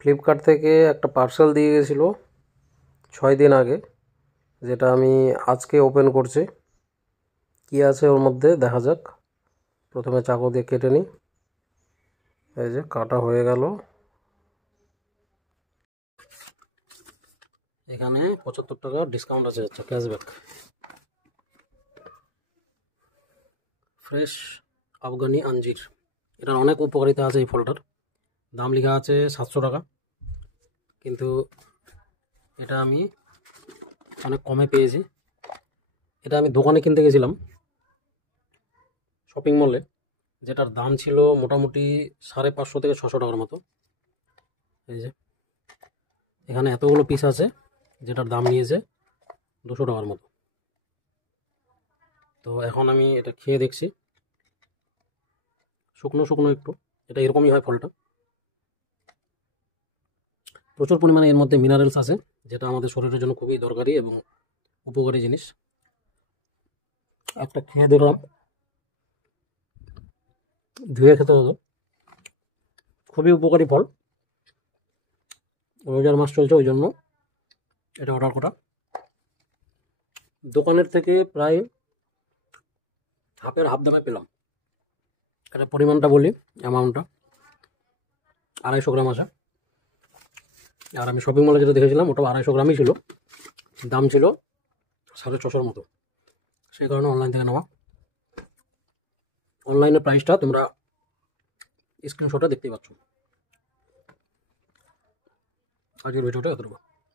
Flipkart থেকে একটা parcel দিয়ে গেছিলো 6 দিন আগে, যেটা আমি আজকে ওপেন করছি। কি আছে ওর মধ্যে দেখা যাক। প্রথমে চাকু দিয়ে কেটে নিই। এই যে কাটা হয়ে গেল। এখানে 75 টাকা ডিসকাউন্ট আছে, ক্যাশব্যাক। ফ্রেশ আফগানি আঞ্জির, এটার অনেক উপকারিতা আছে। এই ফলটার দাম লেখা আছে 700 টাকা, কিন্তু এটা আমি অনেক কমে পেয়েছি। এটা আমি দোকানে কিনতে গেছিলাম, শপিং মলে, যেটার দাম ছিল মোটামুটি 550 থেকে 600 টাকার মতো। এই যে এখানে এতগুলো পিস আছে, যেটার দাম নিয়েছে 200 টাকার মতো। তো এখন আমি এটা খেয়ে দেখছি। শুকনো শুকনো একটু, এটা এরকমই হয় ফলটা। প্রচুর পরিমাণে এর মধ্যে মিনারেলস আছে, যেটা আমাদের শরীরের জন্য খুবই দরকারি এবং উপকারী জিনিস। একটা খেয়ে দেখলাম, ধুয়ে খেতে হতো। খুবই উপকারী ফল। রোজার মাস চলছে, ওই জন্য এটা অর্ডার করা। দোকানের থেকে প্রায় হাফ দামে পেলাম। এটা পরিমাণটা বলি, অ্যামাউন্টটা 250 গ্রাম আছে। আর আমি শপিং মলে যেটা দেখেছিলাম ওটা 250 গ্রামই ছিল, দাম ছিল 650 মতো। সেই কারণে অনলাইন থেকে নেওয়া। অনলাইনের প্রাইসটা তোমরা স্ক্রিনশটে দেখতেই পাচ্ছ। আজকের ভিডিওটা এতটুকু।